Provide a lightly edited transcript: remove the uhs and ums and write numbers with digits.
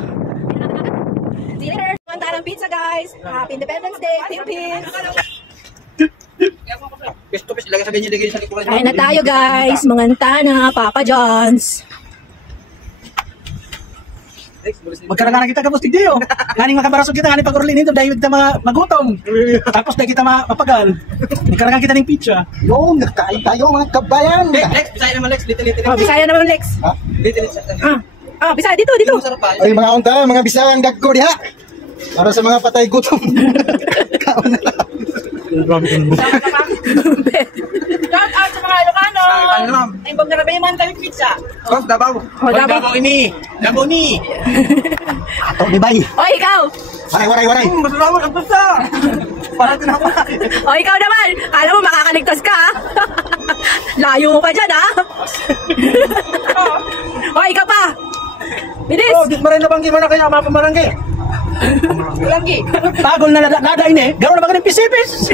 So, see you later. Mantarang pizza, guys. Happy Independence Day, Philippines. Kain na tayo, guys. Manganta Papa John's. Magkarang kita kapos tigdiyo. Nganing makabarasog kita, nganing pag-urlin nito dahil kita magutom. Tapos dahil kita mapagal. Magkarang kita ng pizza. Yung nagkain tayo mga kabayan. Lex, Bisaya naman Lex, little. Oh, Bisaya naman, Lex. Ha? Little. Bisaya, dito. Ay mga unta, mga Bisayang dagko diha. Para sa mga patay gutom. Kaon na lang. Shout out sa mga Ilocano. Ay, bag na rabay man tayo pizza. Oh, Davao. Davao ini. Ato ni bay. O, ikaw. Waray. Masalamat ang pizza. Para tinawa. O, ikaw naman. Kala mo makakaligtas ka, ha? Layo mo pa dyan, ha? O, ikaw pa. Bilis. Oh, di marin na banggi mo na kaya mapamaranggi. Lagi. Tagol na lada ini. Garo na ba ka ng pisipis?